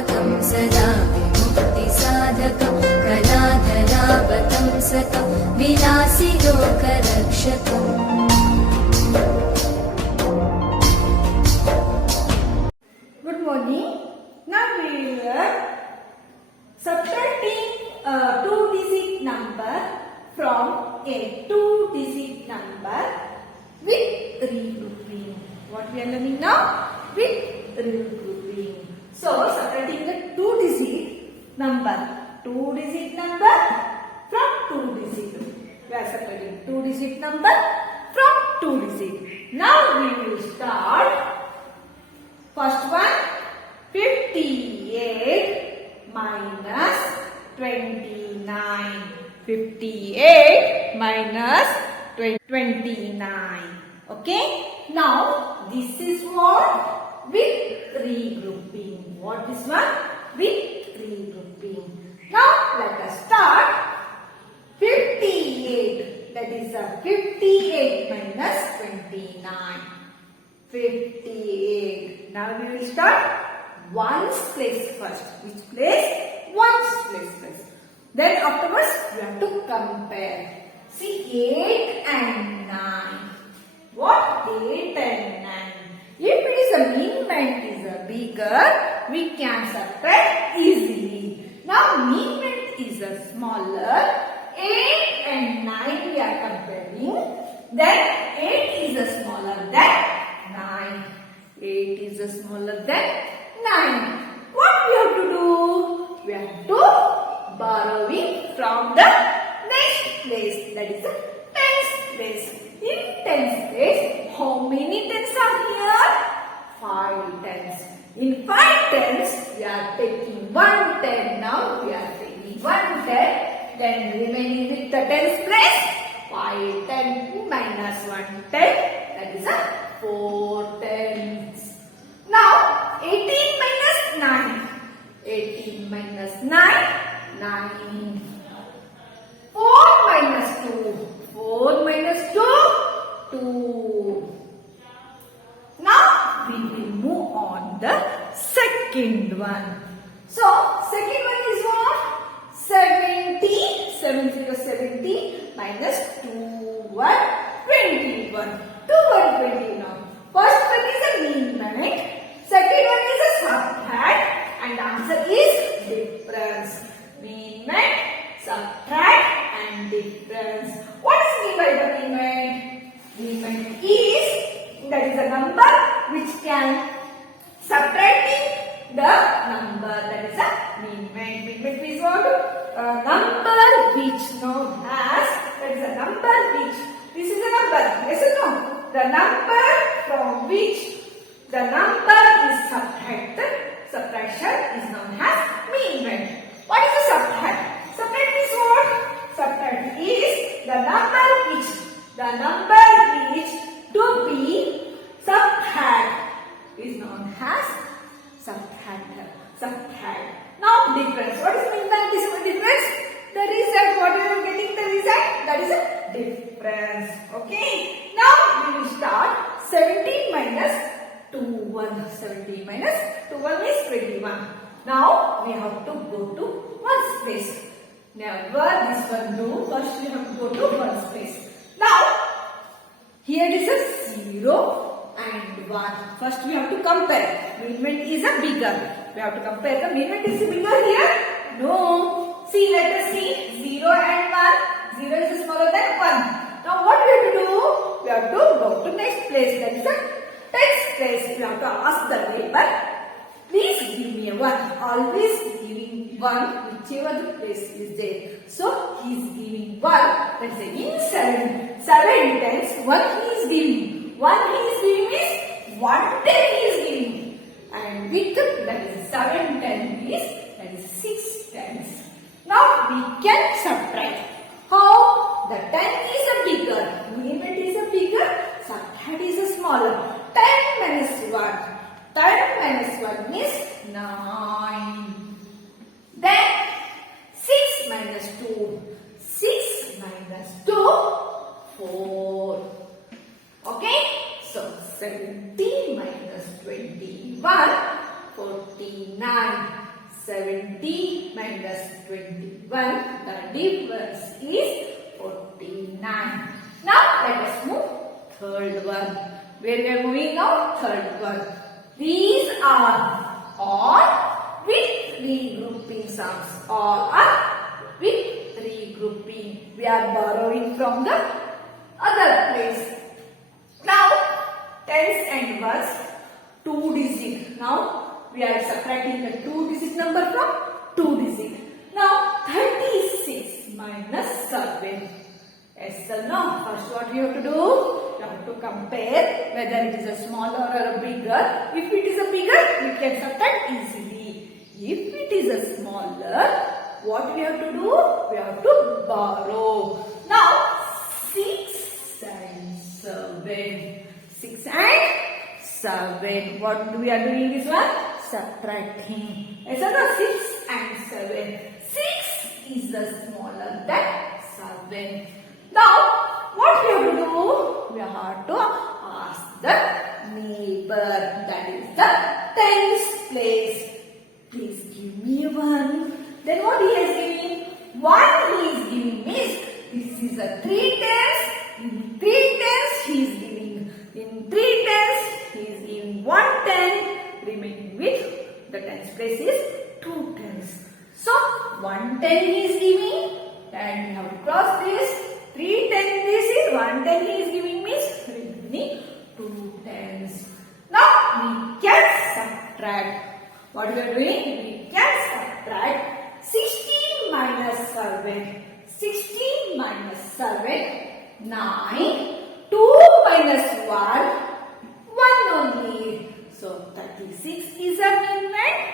स्थापकं सदा विमुक्तिसाधकं कलाधरावतं सतं विलासिलोकरक्षकम्। Good morning. Now we will learn subtracting a two-digit number from a two-digit number with regrouping. What we are learning now? With regrouping. So subtracting the two-digit number from two-digit. We are subtracting two-digit number from two-digit. Now we will start. First one, 58 minus 29. 58 minus 29. Okay. Now this is what? With regrouping. What is one? With regrouping. Now let us start. 58. That is 58 minus 29. 58. Now we will start ones place first. Which place? Ones place first. Then afterwards we have to compare. See 8 and 9. What? 8 and 9. If it is a mean is a bigger, we can subtract easily. Now mean is a smaller. 8 and 9 we are comparing. Then 8 is a smaller than 9. 8 is smaller than 9. What we have to do? We have to borrowing from the next place. That is the tens place. In tens place, how many tens are here? 5 tens. In 5 tens, we are taking 1 ten. Now we are taking 1 ten. Then remaining with the tens place, 5 ten minus 1 ten. That is a 4 tens. Now 18 minus 9. 18 minus 9. 9. 4 minus 2. 4 minus 2. 2. Now we will move on the second one. So second one is what? 70. 70 minus 2 1 21. 2 1 20 now. First one is a mean, second one is a subtract, and answer is difference. Mean, subtract and difference. What is mean by the mean? Mean is, that is a number which can subtracting the number. That is a mean. Mean is what? Number which now has, that is a number which, this is a number, yes or no? The number from which the number is subtracted, subtraction is known as mean. What is the subtract? Subtract is what? Subtract is the number which to be subtract is known as subtractor. Subtract. Now difference. What is mean by this difference? The result. What you are getting the result? That is a difference. Okay. Now we will start 17 minus 21. 17 minus 21 is 21. Now we have to go to ones place. Never this one do. First we have to go to ones place. Now here is a 0 and 1. First we have to compare. Mean is a bigger. We have to compare. The mean is bigger here? No. See, let us see. 0 and 1. 0 is smaller than 1. Now what we have to do? We have to go to next place. That is a tens place. We have to ask the neighbor, please give me a 1. Always giving 1 whichever the place is there. So he is giving 1. That is in 7. 7 tens 1 he is giving. 1 he is giving is 1 ten he is giving. And with that is 7 ten is, that is 6 tens. Now we can subtract. How? The 10 is a bigger. Mean is a bigger. Subtract is a smaller. 10 minus 1. 10 minus 1 is 9. Then 6 minus 2. 6 minus 2. 4. Okay. So 70 minus 21. 49. 70 minus 21. The difference is 49. Now let us move third one. Where we are moving now? Third one. These are all with regrouping sums. All are with regrouping. We are borrowing from the other place. Now tens and ones, 2 digit. Now we are subtracting the 2 digit number from 2 digit. Now 36 minus 7. Yes or no? First what you have to do? You have to compare whether it is a smaller or a bigger. If it is a bigger, we can subtract easily. If it is a smaller, what we have to do? We have to borrow. Now 6 and 7. 6 and 7. What we are doing this one? Subtracting. Yes or no? 6 and 7. 6 is the smaller than 7. Now, what we have to do? We have to ask the neighbor, that is the tens place. Please give me 1. Then what he has given? 1 he is giving means this is a 3 tens. In 3 tens he is giving. In 3 tens he is giving 1 10. Remaining with the tens place is 2 tens. So 1 10 he is giving. And we have to cross this. 3 10 this is 1 10 he is giving means remaining 2 tens. Now we can subtract. What we are doing? We can subtract 16 minus 7. 16 minus 7. 9. 2 minus 1. 1 only. So 36 is a mean weight.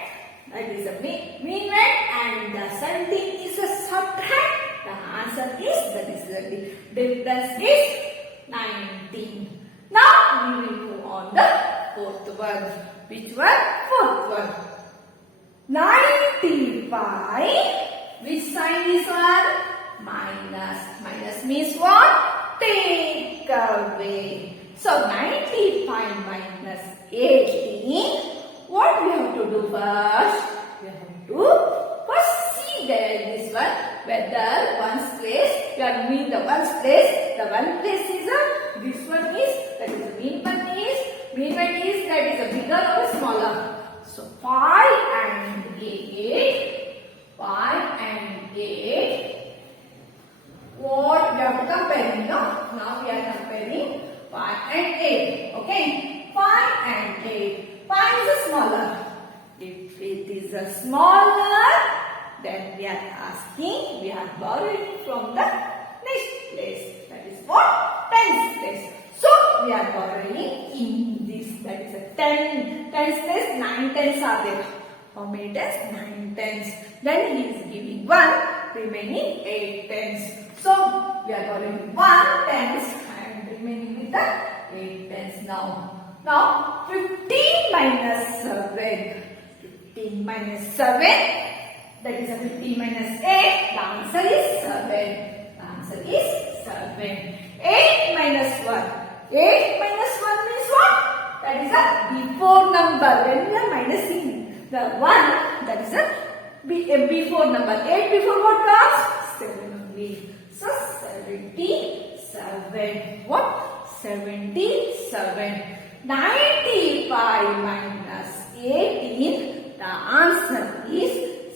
That is a mean weight and the 17 is a subtract. The answer is, that is the difference is 19. Now we will move on the fourth one. Which one? Fourth one. 95. Which sign is one? Minus. Minus means what? Take away. So 95 minus 18. What we have to do first? We have to first see there this one. Whether one's place, we are moving the one's place. The one place is a, this one is, that is the mean one is, that is a bigger or smaller. So 5 and 8. 5 and 8. What we have to compare? No? Now we are comparing 5 and 8. Okay? 5 and 8. 5 is a smaller. If it is a smaller, then we are asking, we are borrowing from the next place. That is what? Tens place. So we are borrowing in this. That is a 10 tens place. 9 tens are there. How many tens? 9 tens. Then he is giving 1, remaining 8 tens. So we are borrowing 1 tens and remaining with the 8 tens now. Now 15 minus 7. 15 minus 7. That is a 15 minus 8. The answer is 7. The answer is 7. 8 minus 1. 8 minus 1 means what? That is a before number. When we are minusing the 1, that is a before number. 8 before what comes? 7 only. So 77. What? 77. 95 minus 18. The answer is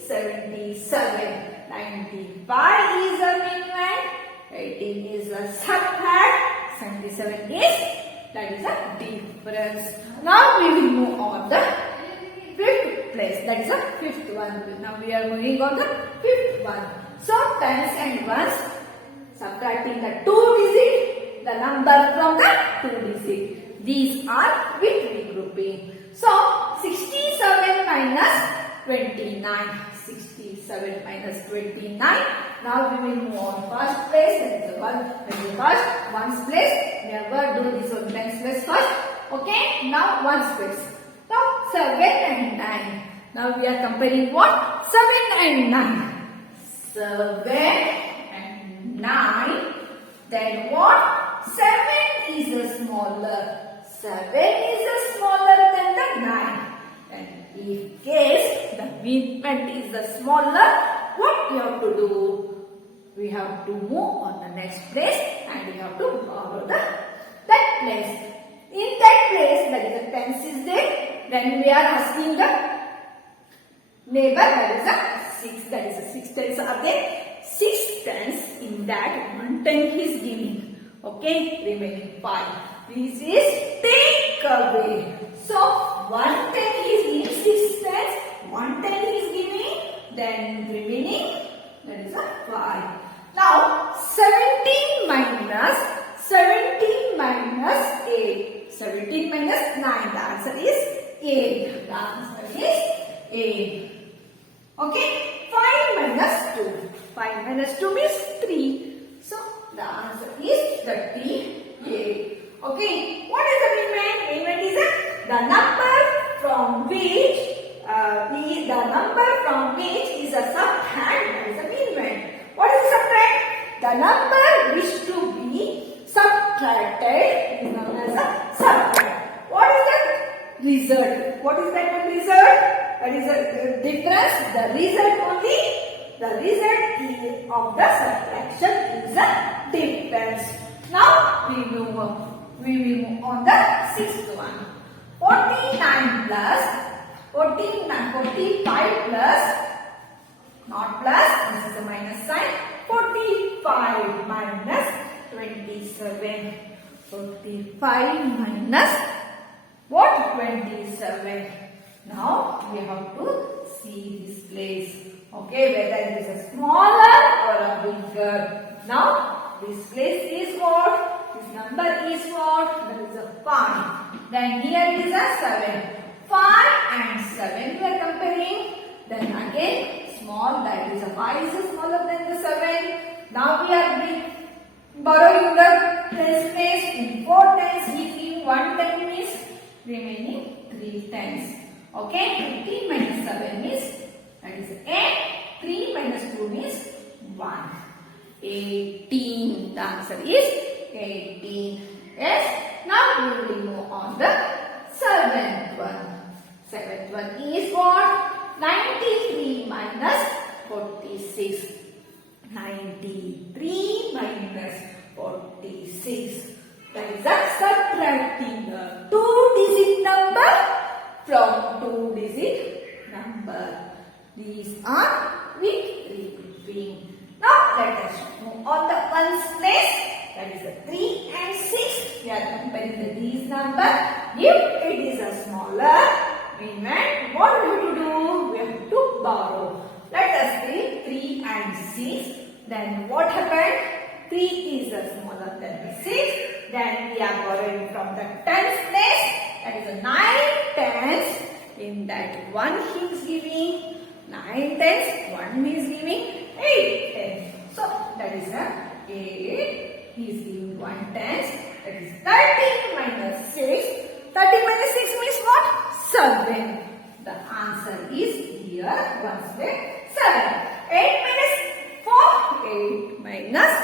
77. 95 is a midnight. 18 is a subtract. 77 is, that is a difference. Now we will move on the fifth place. That is the fifth one. Now we are moving on the fifth one. So tens and ones, subtracting the 2 digit, the number from the 2 digit. These are with regrouping. So 67 minus 29. 67 minus 29. Now we will move on first place. That is the one. That is the first ones place. Never do this on tens place first. Okay. Now ones place. Now 7 and 9. Now we are comparing what? 7 and 9. 7 and 9. Then what? 7 is a smaller. 7 is a smaller than the 9. And if case the movement is the smaller, what we have to do? We have to move on the next place and we have to borrow that place. In that place, there is a tens is there. Then we are asking the neighbor, that is a 6. That is a 6 tens are there. 6 tens, in that 1 10 he is giving. Okay, remaining 5. This is take away. So 1 10 he is giving 6 tens. 1 10 he is giving. Then remaining, that is a 5. Now 17 minus 8. 17 minus 9. The answer is 8. The answer is 8. Okay. 5 minus 2. 5 minus 2 means 3. So the answer is 38. Okay. What is the movement? Movement is the number from which is a subtract. That is a movement. What is the subtract? The number which to be subtracted is known as a subtract. What is the result? What is that one result? That is a difference. The result only. The result of the subtraction is a difference. Now we will move on the sixth one. 45 plus, not plus, this is a minus sign. 45 minus 27. 45 minus what? 27. Now we have to see this place. Okay, whether it is a smaller or a bigger. Now this place is what? This number is what? That is a 5. Then here it is a 7. 5 and 7 we are comparing. Then again small, that is a 5 is smaller than the 7. Now we are borrowing the tens place. In 4 tens we give 1 10 means remaining 3 tens. Okay, 3 minus 7 means that is 8. 3 minus 2 means 1. 18. The answer is 18. Yes. Now we will move on the seventh one. Seventh one is what? 93 minus 46. 93 minus 46. That is subtracting the 2-digit number from 2-digit number. These are with regrouping. Now let us move on the ones place. That is the 3 and 6. We are comparing these numbers. If it is a smaller movement, what we have to do? We have to borrow. Let us take 3 and 6. Then what happened? 3 is smaller than the 6. Then we are borrowing from the tens place. That is a 9 tens. In that 1 he is giving 9 tens. 1 he is giving 8 tens. So that is a 8. He is giving 1 tens. That is 30 minus 6. 30 minus 6 means what? 7. The answer is here. Once again 7. 8 minus 4. 8 minus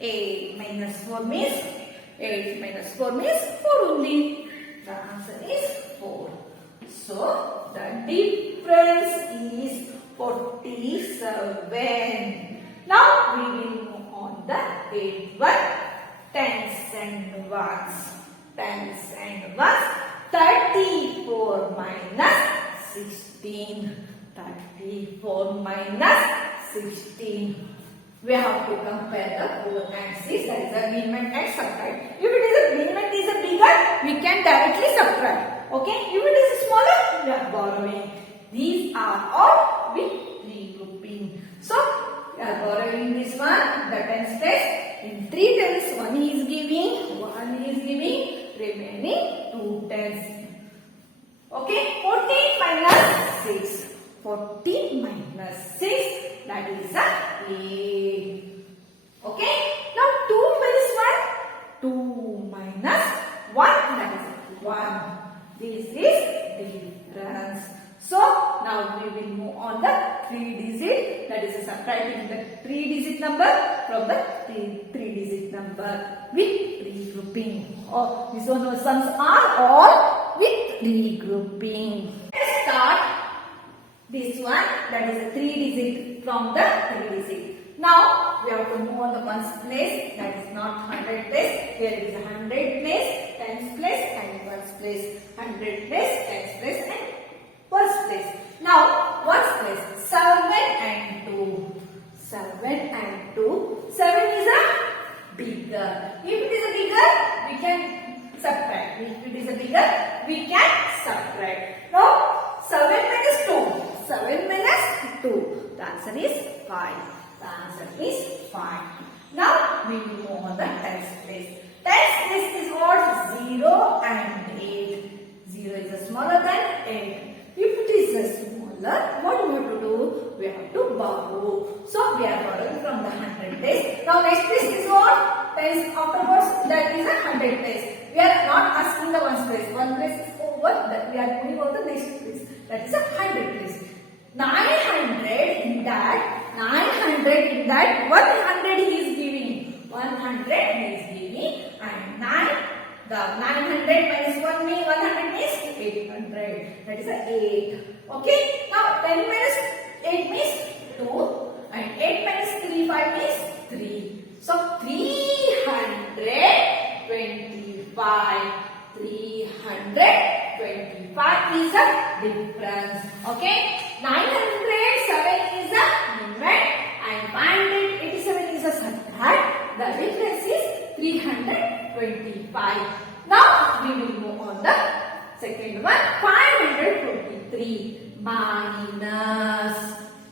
8 minus 4 means 8 minus 4 means 4 only. The answer is 4. So the difference is 47. Now we will move on the 8th one. Tens and ones. Tens and ones. 34 minus 16. 34 minus 16. We have to compare the 4 and 6. That is a movement and subtract. If it is a movement is a bigger, we can directly subtract. Okay. If it is smaller, we are borrowing. These are all with regrouping. So we are borrowing this one, the tens place. In 3 tens, 1 is giving, 1 is giving, remaining 2 tens. Okay. 14 minus 6. 14 minus 6, that is a 8. Okay. Now 2 minus 1. 2 minus 1, that is 1. This is difference. So now we will move on the 3-digit. That is subtracting the 3-digit number from the 3-digit number with regrouping. Oh, these sums are all with regrouping. Let's start This one, that is a 3 digit from the 3 digit. Now we have to move on the ones place, that is not 100 place. Here it is a 100 place, tens place and ones place. 100 place, tens place and ones place. Now ones place 7 and 2. 7 and 2. 7 is a bigger. If it is a bigger, we can subtract. If it is a bigger, we can subtract. Now 7 minus 2. 7 minus 2. The answer is 5. The answer is 5. Now we will move on the tens place. Tens place is what? 0 and 8. 0 is smaller than 8. If it is smaller, what we have to do? We have to borrow. So we are borrowing from the 100 place. Now next place is what? Tens afterwards, that is a 100 place. We are not asking the ones place. One place is over. That we are moving on the next place. That is a 100 place. 900 in that 100 he is giving. 100 he is giving and 9. The 900 minus 1 means 100 means 800. That is a 8. Okay. Now 10 minus 8 means 2 and 8 minus 3 5 means 3. So 325. 325 is a difference. Okay. 907 is a movement and 587 is a subtract. The difference is 325. Now we will move on the second one. 543 minus.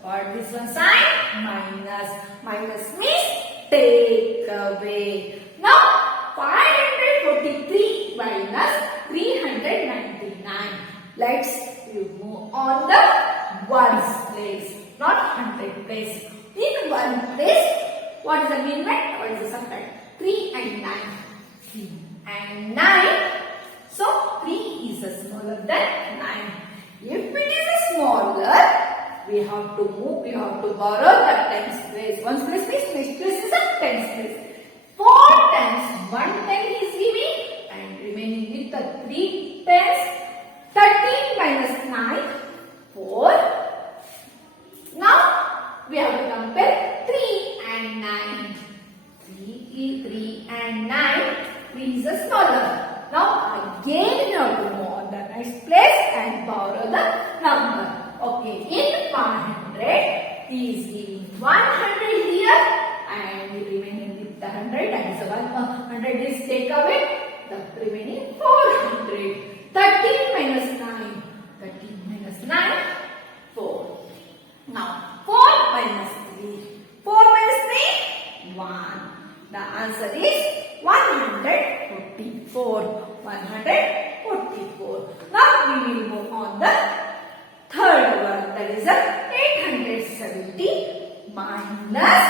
What this one sign? Minus. Minus means take away. Now 543 minus 399. Let's move on the ones place, not 100 place. In one place, what is the movement? What is the subtract? 3 and 9. 3 and 9. So 3 is smaller than 9. If it is smaller, we have to move, we have to borrow the tens place. Ones place means next place is a tens place. 4 tens, 1 10 is giving and remaining with the 3 tens. 13 minus 9, 4. Now we have to compare 3 and 9. 3 and 9. 3 is smaller. Now again we have to move on the next place and borrow the number. Okay, in 500 he is giving 100 here and remaining with the 100, that is 100 is take away, the remaining 400. 13 minus 9. 13 minus 9, 4. Now 4 minus 3. 4 minus 3, 1. The answer is 144. 144. Now we will move on the third one. That is 870 minus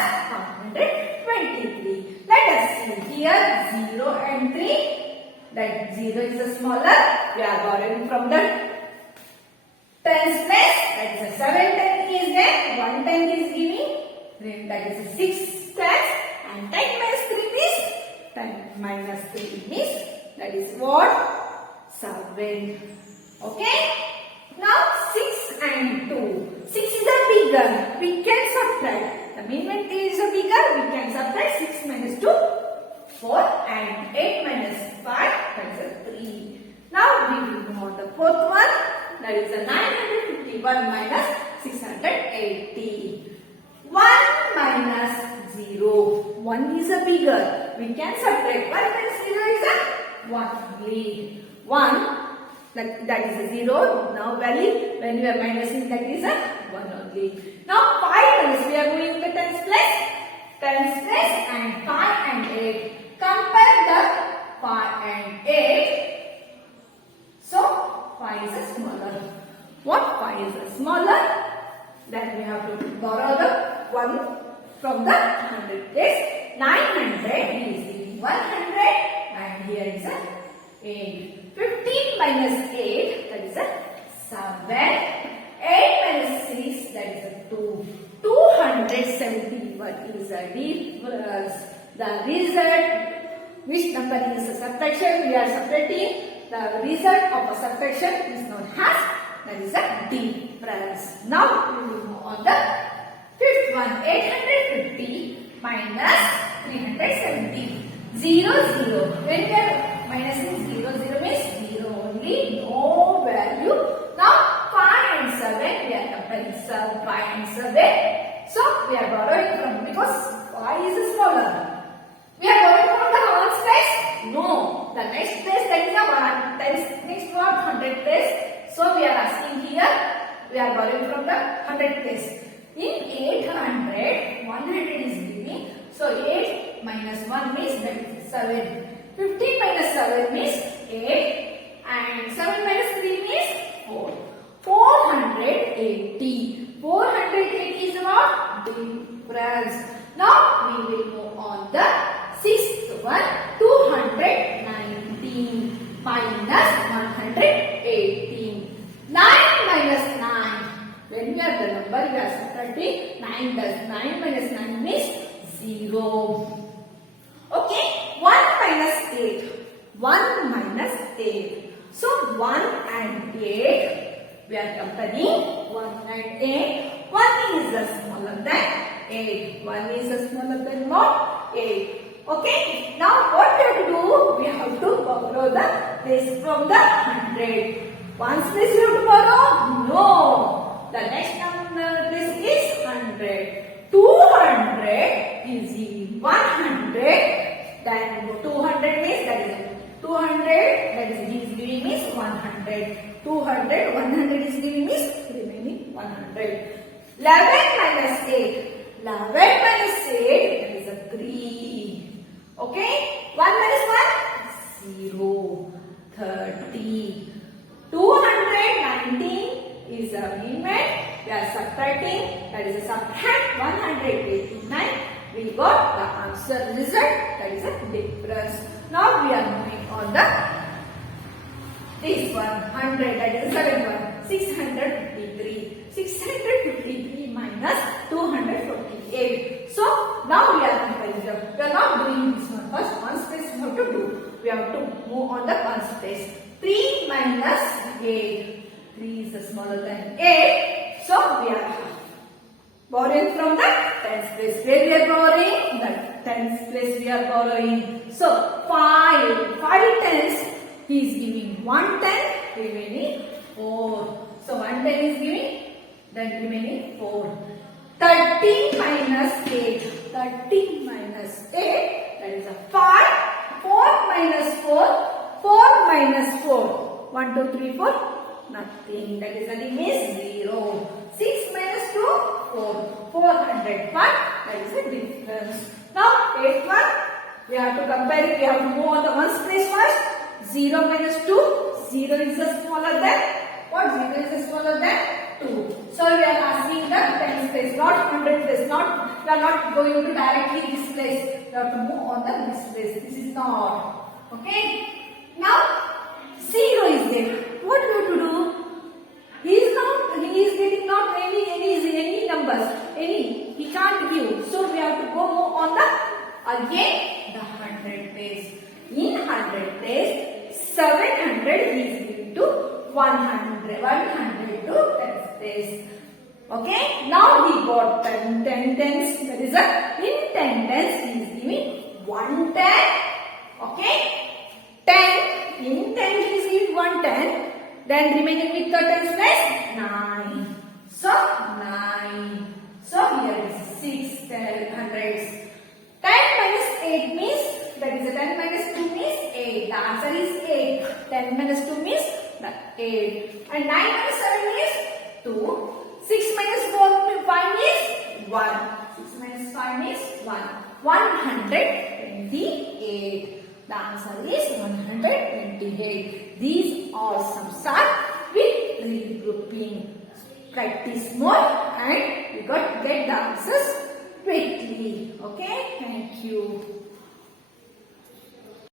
123. Let us see here 0 and 3. That 0 is the smaller. We are borrowing from the tens place. That is a 7 10 is there. 1 10 is giving. Then that is a 6 tens. And 10 minus 3 is 10 minus 3 means that is what? 7. Okay. Now 6 and 2. 6 is a bigger. We can subtract. The movement is a bigger. We can subtract 6 minus 2. 4 and 8 minus 5, that is a 3. Now we will move on the fourth one, that is a 951 minus 680. 1 minus 0. 1 is a bigger. We can subtract. 1 minus 0 is a 1 only. 1, that is a 0. Now value, when we are minusing, that is a 1 only. Now 5 minus, we are moving the tens place. Tens place and 5 and 8. Compare the 5 and 8. So 5 is a smaller. What 5 is a smaller? Then we have to borrow the 1 from the 100 place. 900 is giving 100 and here is a 8. 15 minus 8, that is a 7. 8 minus 6, that is a 2. 271 is a difference. The result, which number is a subtraction? We are subtracting. The result of a subtraction is known as that is a difference. Now we will move on the fifth one. 850 minus 370. 0, 0. When we are minusing 0, 0 means 0 only, no value. Now 5 and 7, we are comparing 5 and 7. So we are borrowing from, because 5 is smaller. We are borrowing from the ones place? No. The next place, that is a 1. That is next to our 100 place. So we are asking here, we are borrowing from the 100 place. In 800, 100 is giving. So 8 minus 1 means that is 7. 15 minus 7 means 8. And 7 minus 3 means 4. 480. 480 is what? Difference. Now we will move on the sixth one. 219 minus 118. 9 minus 9. When we are the number, we are subtracting. 9 plus 9 minus 9 means 0. Okay. 1 minus 8. 1 minus 8. So 1 and 8. We are comparing 1 and 8. 1 is smaller than 8. 1 is smaller than what? 8. Okay. Now what we have to do? We have to borrow this from the 100. One space we have to borrow? No. The next number this is 100. 200 is 100. Then 200 is that is 200. That is he is giving me 100. 200. 100 is giving me remaining 100. 11 minus 8. 11 minus 8. That is a 3. Okay. 1 minus 1? 0. 30. 219 is a movement. We are subtracting. That is a subtract 189. We got the answer result. That is a difference. Now we are moving on the this one 100. That is the second one. 653. 653 minus 248. So now we are comparing them. We are not doing this one. First one space we have to do. We have to move on the one space. 3 minus 8. 3 is smaller than 8. So we are borrowing from the tens place. Where we are borrowing? The tens place we are borrowing. So 5 tens. He is giving 1 10, remaining 4. So 1 10 is giving, then remaining 4. 30 minus 8. 30 minus 8. That is a 5. 4 minus 4. 4 minus 4. 1, 2, 3, 4. Nothing. That is nothing means 0. 6 minus 2. 4. 401. That is a difference. Now 8 1. We have to compare it. We have to move on the ones place first. 0 minus 2. 0 is smaller than what? 0 is smaller than 2. So we are asking the tens place, not 100 place. Not we are not going to directly this place. We have to move on the this place. This is not. Okay. Now 0 is there. What we have to do? He is getting not any numbers. He can't give. So we have to go move on the again the 100 place. In 100 place, 700 is given to 100. 100 to 10 place. Okay. Now he got 10 tens. That is in 10 tens he is giving 1 10. Okay. 10. In 10 he is giving 1 10. Then remaining with the tens place 9. So 9. So here is 6 hundreds. 10 minus 8 means, that is 10 minus 2 means 8. The answer is 8. 10 minus 2 means 8. And 9 minus 7 means 2. 6 minus 5 means 1. 6 minus 5 means 1. 128. The answer is 128. These all sums are with regrouping. Practice more and you got to get the answers quickly. Okay, thank you.